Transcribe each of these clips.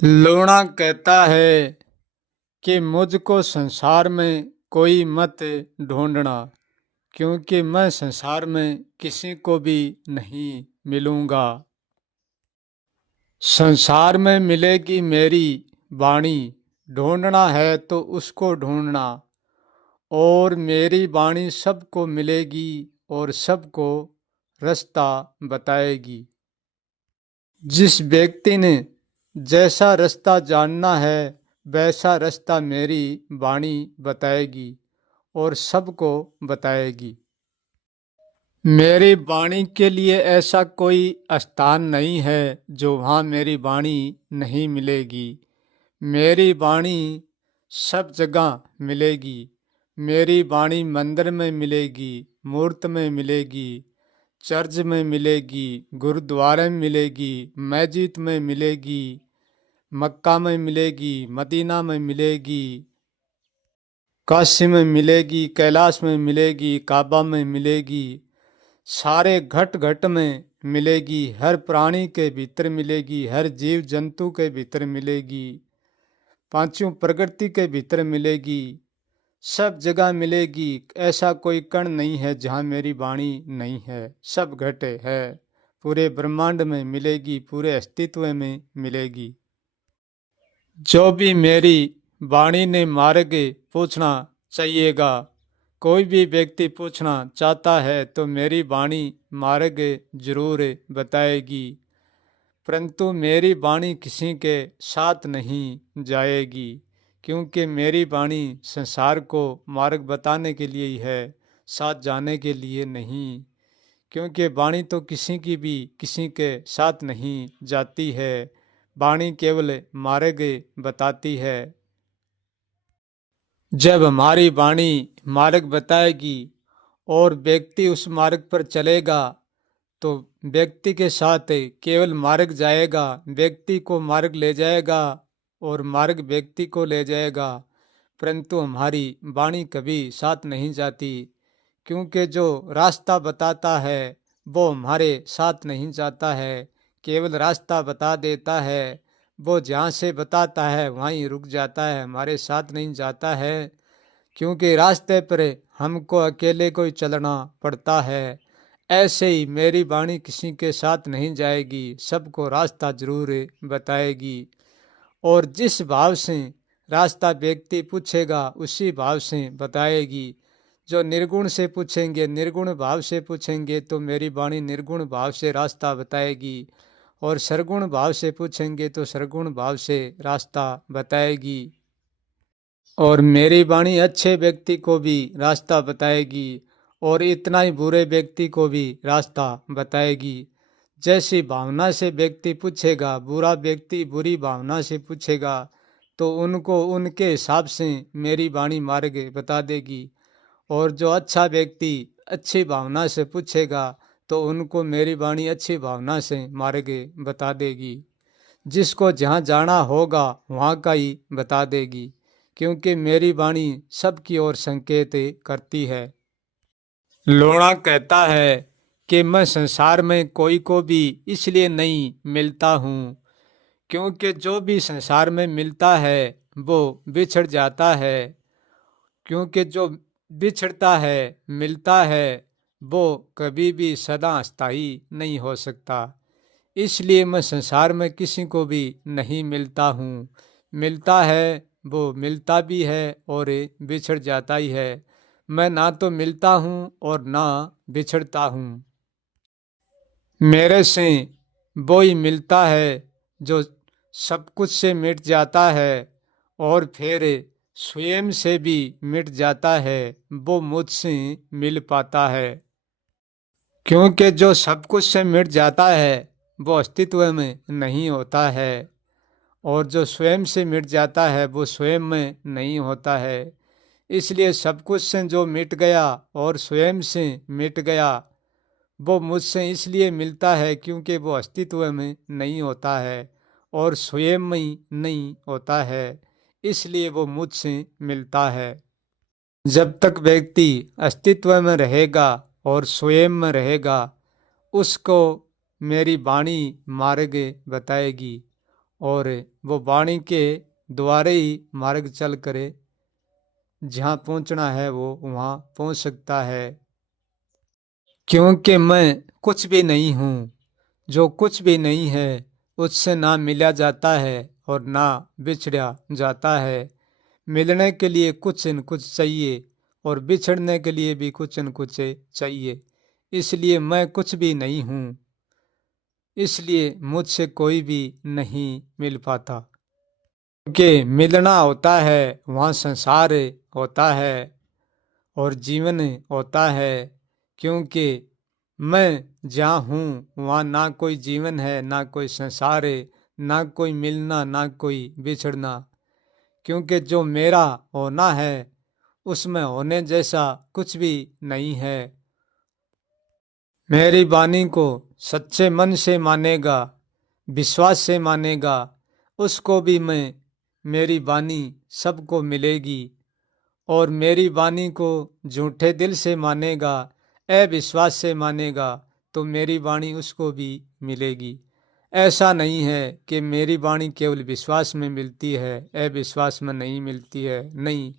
लूणा कहता है कि मुझको संसार में कोई मत ढूंढना, क्योंकि मैं संसार में किसी को भी नहीं मिलूंगा। संसार में मिलेगी मेरी वाणी, ढूंढना है तो उसको ढूंढना। और मेरी वाणी सबको मिलेगी और सबको रास्ता बताएगी। जिस व्यक्ति ने जैसा रास्ता जानना है वैसा रास्ता मेरी वाणी बताएगी और सबको बताएगी। मेरी वाणी के लिए ऐसा कोई स्थान नहीं है जो वहाँ मेरी वाणी नहीं मिलेगी। मेरी वाणी सब जगह मिलेगी। मेरी वाणी मंदिर में मिलेगी, मूर्त में मिलेगी, चर्च में मिलेगी, गुरुद्वारे में मिलेगी, मस्जिद में मिलेगी, मक्का में मिलेगी, मदीना में मिलेगी, काशी में मिलेगी, कैलाश में मिलेगी, काबा में मिलेगी, सारे घट घट में मिलेगी, हर प्राणी के भीतर मिलेगी, हर जीव जंतु के भीतर मिलेगी, पांचों प्रकृति के भीतर मिलेगी, सब जगह मिलेगी। ऐसा कोई कण नहीं है जहाँ मेरी वाणी नहीं है। सब घटे है, पूरे ब्रह्मांड में मिलेगी, पूरे अस्तित्व में मिलेगी। जो भी मेरी वाणी ने मार्ग पूछना चाहिएगा, कोई भी व्यक्ति पूछना चाहता है तो मेरी वाणी मार्ग जरूर बताएगी। परंतु मेरी वाणी किसी के साथ नहीं जाएगी, क्योंकि मेरी वाणी संसार को मार्ग बताने के लिए ही है, साथ जाने के लिए नहीं। क्योंकि वाणी तो किसी की भी किसी के साथ नहीं जाती है। वाणी केवल मार्ग बताती है। जब हमारी वाणी मार्ग बताएगी और व्यक्ति उस मार्ग पर चलेगा तो व्यक्ति के साथ केवल मार्ग जाएगा, व्यक्ति को मार्ग ले जाएगा और मार्ग व्यक्ति को ले जाएगा। परंतु हमारी वाणी कभी साथ नहीं जाती, क्योंकि जो रास्ता बताता है वो हमारे साथ नहीं जाता है, केवल रास्ता बता देता है। वो जहाँ से बताता है वहीं रुक जाता है, हमारे साथ नहीं जाता है। क्योंकि रास्ते पर हमको अकेले को ही चलना पड़ता है। ऐसे ही मेरी वाणी किसी के साथ नहीं जाएगी, सबको रास्ता जरूर बताएगी। और जिस भाव से रास्ता व्यक्ति पूछेगा उसी भाव से बताएगी। जो निर्गुण से पूछेंगे, निर्गुण भाव से पूछेंगे तो मेरी वाणी निर्गुण भाव से रास्ता बताएगी, और सरगुण भाव से पूछेंगे तो सरगुण भाव से रास्ता बताएगी। और मेरी वाणी अच्छे व्यक्ति को भी रास्ता बताएगी और इतना ही बुरे व्यक्ति को भी रास्ता बताएगी। जैसी भावना से व्यक्ति पूछेगा, बुरा व्यक्ति बुरी भावना से पूछेगा तो उनको उनके हिसाब से मेरी वाणी मार्ग बता देगी। और जो अच्छा व्यक्ति अच्छी भावना से पूछेगा तो उनको मेरी वाणी अच्छी भावना से मार्ग बता देगी। जिसको जहाँ जाना होगा वहाँ का ही बता देगी, क्योंकि मेरी वाणी सबकी ओर संकेत करती है। लोणा कहता है कि मैं संसार में कोई को भी इसलिए नहीं मिलता हूँ, क्योंकि जो भी संसार में मिलता है वो बिछड़ जाता है। क्योंकि जो बिछड़ता है मिलता है वो कभी भी सदा स्थायी नहीं हो सकता। इसलिए मैं संसार में किसी को भी नहीं मिलता हूँ। मिलता है वो मिलता भी है और बिछड़ जाता ही है। मैं ना तो मिलता हूँ और ना बिछड़ता हूँ। मेरे से वो ही मिलता है जो सब कुछ से मिट जाता है और फिर स्वयं से भी मिट जाता है, वो मुझसे मिल पाता है। क्योंकि जो सब कुछ से मिट जाता है वो अस्तित्व में नहीं होता है, और जो स्वयं से मिट जाता है वो स्वयं में नहीं होता है। इसलिए सब कुछ से जो मिट गया और स्वयं से मिट गया वो मुझसे इसलिए मिलता है क्योंकि वो अस्तित्व में नहीं होता है और स्वयं में ही नहीं होता है, इसलिए वो मुझसे मिलता है। जब तक व्यक्ति अस्तित्व में रहेगा और स्वयं में रहेगा उसको मेरी वाणी मार्ग बताएगी। और वो वाणी के द्वारा ही मार्ग चल करे जहाँ पहुँचना है वो वहाँ पहुँच सकता है। क्योंकि मैं कुछ भी नहीं हूँ, जो कुछ भी नहीं है उससे ना मिला जाता है और ना बिछड़ा जाता है। मिलने के लिए कुछ न कुछ चाहिए और बिछड़ने के लिए भी कुछ न कुछ चाहिए। इसलिए मैं कुछ भी नहीं हूँ, इसलिए मुझसे कोई भी नहीं मिल पाता। क्योंकि मिलना होता है वहाँ संसार होता है और जीवन होता है। क्योंकि मैं जहाँ हूँ वहाँ ना कोई जीवन है, ना कोई संसार है, ना कोई मिलना, ना कोई बिछड़ना। क्योंकि जो मेरा होना है उसमें होने जैसा कुछ भी नहीं है। मेरी वाणी को सच्चे मन से मानेगा, विश्वास से मानेगा, उसको भी मैं मेरी वाणी सबको मिलेगी। और मेरी वाणी को झूठे दिल से मानेगा, अविश्वास से मानेगा, तो मेरी वाणी उसको भी मिलेगी। ऐसा नहीं है कि मेरी वाणी केवल विश्वास में मिलती है, अविश्वास में नहीं मिलती है। नहीं,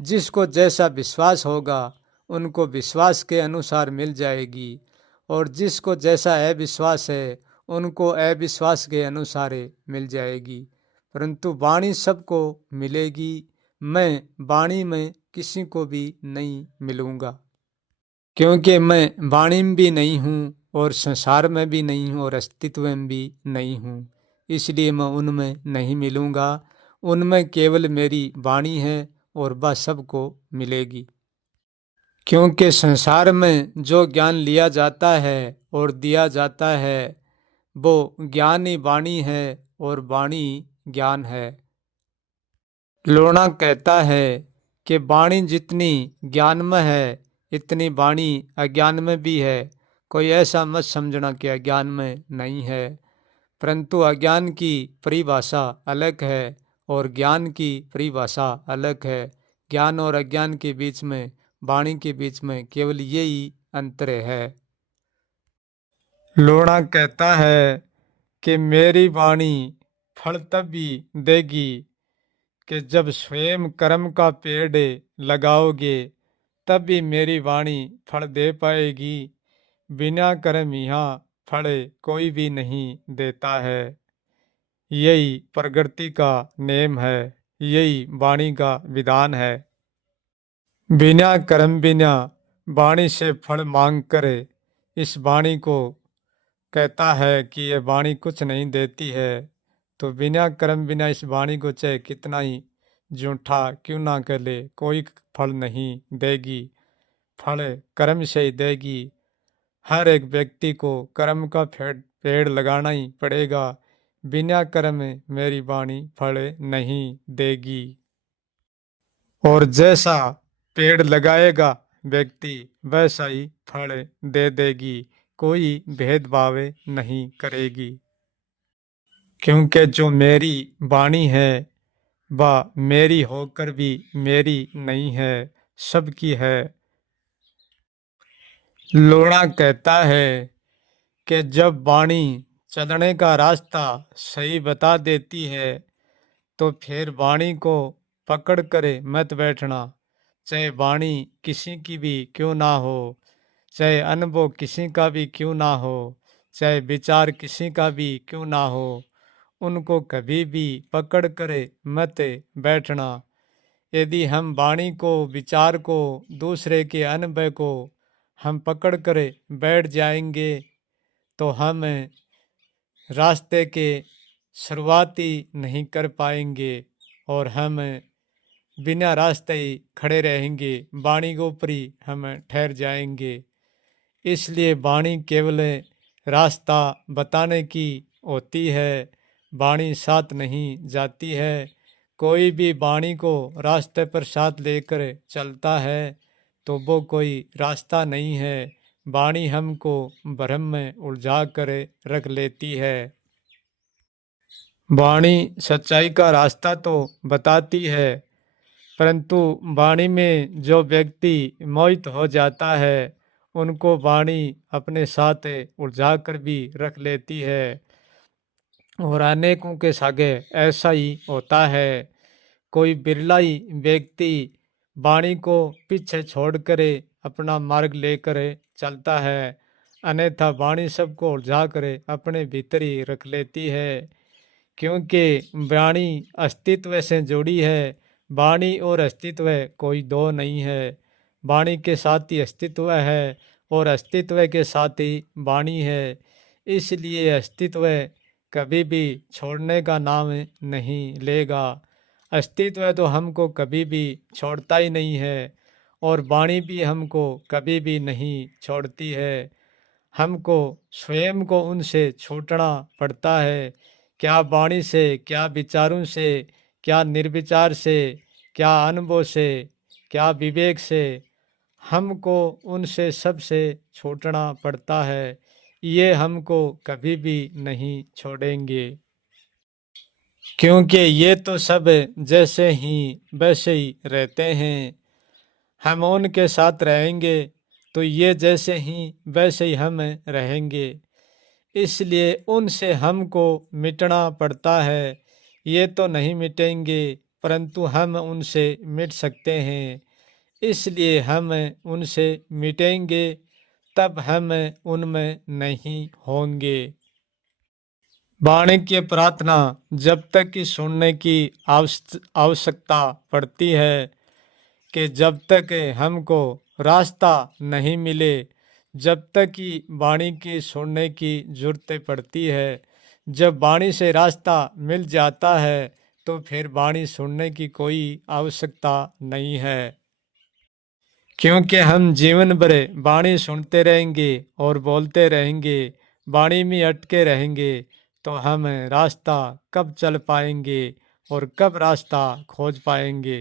जिसको जैसा विश्वास होगा उनको विश्वास के अनुसार मिल जाएगी, और जिसको जैसा अविश्वास है उनको अविश्वास के अनुसार मिल जाएगी। परंतु वाणी सबको मिलेगी। मैं वाणी में किसी को भी नहीं मिलूंगा, क्योंकि मैं वाणी में भी नहीं हूँ और संसार में भी नहीं हूँ और अस्तित्व में भी नहीं हूँ। इसलिए मैं उनमें नहीं मिलूंगा। उनमें केवल मेरी वाणी है और वह सबको मिलेगी। क्योंकि संसार में जो ज्ञान लिया जाता है और दिया जाता है वो ज्ञान ही वाणी है और वाणी ज्ञान है। लोणा कहता है कि वाणी जितनी ज्ञान में है इतनी वाणी अज्ञान में भी है। कोई ऐसा मत समझना कि अज्ञान में नहीं है, परंतु अज्ञान की परिभाषा अलग है और ज्ञान की परिभाषा अलग है। ज्ञान और अज्ञान के बीच में, वाणी के बीच में केवल यही अंतर है। लोणा कहता है कि मेरी वाणी फल तब भी देगी कि जब स्वयं कर्म का पेड़ लगाओगे, तब भी मेरी वाणी फल दे पाएगी। बिना कर्म यहाँ फल कोई भी नहीं देता है। यही प्रकृति का नेम है, यही वाणी का विधान है। बिना कर्म, बिना वाणी से फल मांग करे, इस वाणी को कहता है कि ये वाणी कुछ नहीं देती है। तो बिना कर्म, बिना इस वाणी को चाहे कितना ही झूठा क्यों ना कर ले, कोई फल नहीं देगी। फल कर्म से ही देगी। हर एक व्यक्ति को कर्म का पेड़ लगाना ही पड़ेगा। बिना कर्म मेरी वाणी फल नहीं देगी। और जैसा पेड़ लगाएगा व्यक्ति वैसा ही फल दे देगी, कोई भेदभाव नहीं करेगी। क्योंकि जो मेरी वाणी है वह मेरी होकर भी मेरी नहीं है, सबकी है। लोणा कहता है कि जब वाणी चलने का रास्ता सही बता देती है तो फिर वाणी को पकड़ करे मत बैठना। चाहे वाणी किसी की भी क्यों ना हो, चाहे अनुभव किसी का भी क्यों ना हो, चाहे विचार किसी का भी क्यों ना हो, उनको कभी भी पकड़ करे मत बैठना। यदि हम वाणी को, विचार को, दूसरे के अनुभव को हम पकड़ करे बैठ जाएंगे तो हम रास्ते के शुरुआत ही नहीं कर पाएंगे और हम बिना रास्ते ही खड़े रहेंगे, वाणी के ऊपर ही हम ठहर जाएंगे। इसलिए वाणी केवल रास्ता बताने की होती है, वाणी साथ नहीं जाती है। कोई भी वाणी को रास्ते पर साथ लेकर चलता है तो वो कोई रास्ता नहीं है। वाणी हमको भ्रम में उलझा कर रख लेती है। वाणी सच्चाई का रास्ता तो बताती है, परंतु वाणी में जो व्यक्ति मोहित हो जाता है उनको वाणी अपने साथ उलझा कर भी रख लेती है। और अनेकों के सागे ऐसा ही होता है। कोई बिरला ही व्यक्ति वाणी को पीछे छोड़कर अपना मार्ग लेकर चलता है, अन्यथा वाणी सबको उलझा कर अपने भीतर ही रख लेती है। क्योंकि वाणी अस्तित्व से जुड़ी है। वाणी और अस्तित्व कोई दो नहीं है। वाणी के साथ ही अस्तित्व है और अस्तित्व के साथ ही वाणी है। इसलिए अस्तित्व कभी भी छोड़ने का नाम नहीं लेगा। अस्तित्व तो हमको कभी भी छोड़ता ही नहीं है और वाणी भी हमको कभी भी नहीं छोड़ती है। हमको स्वयं को उनसे छूटना पड़ता है। क्या वाणी से, क्या विचारों से, क्या निर्विचार से, क्या अनुभव से, क्या विवेक से, हमको उनसे सबसे छूटना पड़ता है। ये हमको कभी भी नहीं छोड़ेंगे, क्योंकि ये तो सब जैसे ही वैसे ही रहते हैं। हम उनके साथ रहेंगे तो ये जैसे ही वैसे ही हम रहेंगे। इसलिए उनसे हमको मिटना पड़ता है। ये तो नहीं मिटेंगे, परंतु हम उनसे मिट सकते हैं। इसलिए हम उनसे मिटेंगे, तब हम उनमें नहीं होंगे। वाणी की प्रार्थना जब तक कि सुनने की आवश्यकता पड़ती है, कि जब तक हमको रास्ता नहीं मिले, जब तक कि वाणी की सुनने की जरूरत पड़ती है। जब वाणी से रास्ता मिल जाता है तो फिर वाणी सुनने की कोई आवश्यकता नहीं है, क्योंकि हम जीवन भर वाणी सुनते रहेंगे और बोलते रहेंगे, वाणी में अटके रहेंगे, तो हम रास्ता कब चल पाएंगे और कब रास्ता खोज पाएंगे।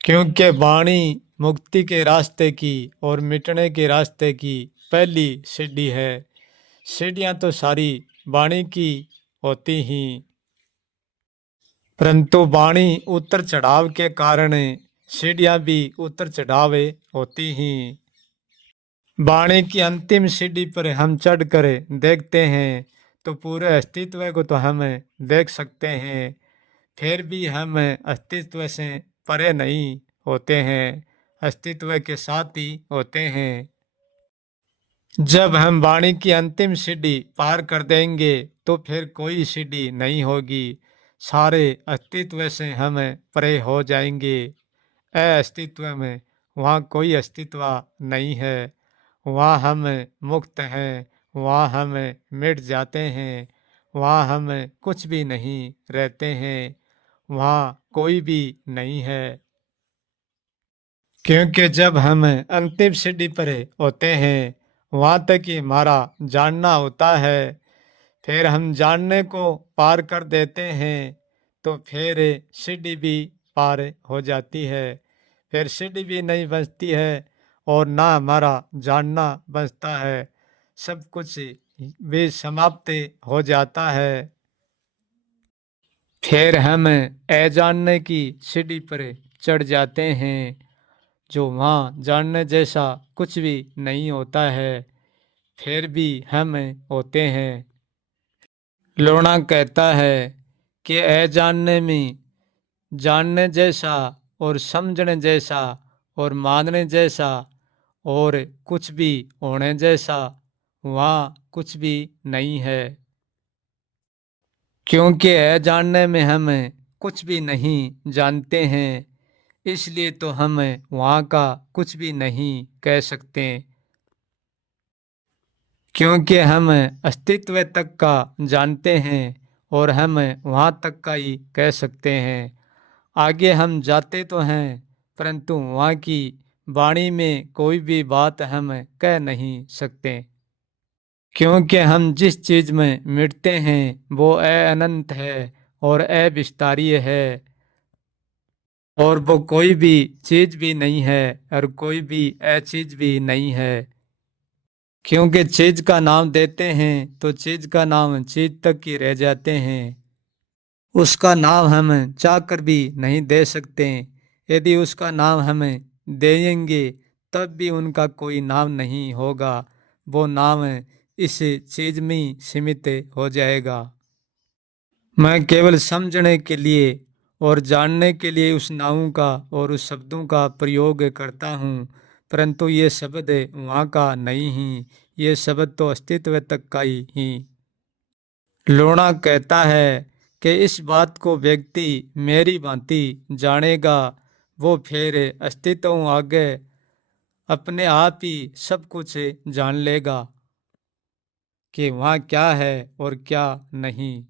क्योंकि वाणी मुक्ति के रास्ते की और मिटने के रास्ते की पहली सीढ़ी है। सीढ़ियाँ तो सारी वाणी की होती ही, परंतु वाणी उतर चढ़ाव के कारण सीढ़ियाँ भी उतर चढ़ाव होती ही। वाणी की अंतिम सीढ़ी पर हम चढ़कर देखते हैं तो पूरे अस्तित्व को तो हम देख सकते हैं, फिर भी हम अस्तित्व से परे नहीं होते हैं, अस्तित्व के साथ ही होते हैं। जब हम वाणी की अंतिम सीढ़ी पार कर देंगे तो फिर कोई सीढ़ी नहीं होगी, सारे अस्तित्व से हम परे हो जाएंगे। अस्तित्व में वहाँ कोई अस्तित्व नहीं है, वहाँ हम मुक्त हैं, वहाँ हम मिट जाते हैं, वहाँ हम कुछ भी नहीं रहते हैं, वहाँ कोई भी नहीं है। क्योंकि जब हम अंतिम सीढ़ी पर होते हैं, वहाँ तक ही हमारा जानना होता है। फिर हम जानने को पार कर देते हैं तो फिर सीढ़ी भी पार हो जाती है, फिर सीढ़ी भी नहीं बचती है और ना हमारा जानना बचता है, सब कुछ भी समाप्त हो जाता है। फिर हम जानने की सीढ़ी पर चढ़ जाते हैं, जो वहाँ जानने जैसा कुछ भी नहीं होता है, फिर भी हम होते हैं। लोना कहता है कि जानने में जानने जैसा और समझने जैसा और मानने जैसा और कुछ भी होने जैसा वहाँ कुछ भी नहीं है। क्योंकि जानने में हम कुछ भी नहीं जानते हैं, इसलिए तो हम वहाँ का कुछ भी नहीं कह सकते। क्योंकि हम अस्तित्व तक का जानते हैं और हम वहाँ तक का ही कह सकते हैं। आगे हम जाते तो हैं, परंतु वहाँ की वाणी में कोई भी बात हम कह नहीं सकते। क्योंकि हम जिस चीज़ में मिटते हैं वो अनंत है और अविस्तारीय है, और वो कोई भी चीज़ भी नहीं है और कोई भी चीज़ भी नहीं है। क्योंकि चीज़ का नाम देते हैं तो चीज़ का नाम चीज़ तक ही रह जाते हैं, उसका नाम हम चाहकर भी नहीं दे सकते। यदि उसका नाम हमें देंगे तब भी उनका कोई नाम नहीं होगा, वो नाम इस चीज में सीमित हो जाएगा। मैं केवल समझने के लिए और जानने के लिए उस नाम का और उस शब्दों का प्रयोग करता हूँ, परंतु ये शब्द वहाँ का नहीं ही, ये शब्द तो अस्तित्व तक का ही। लोणा कहता है कि इस बात को व्यक्ति मेरी भांति जानेगा, वो फिर अस्तित्व आगे अपने आप ही सब कुछ जान लेगा कि वहाँ क्या है और क्या नहीं।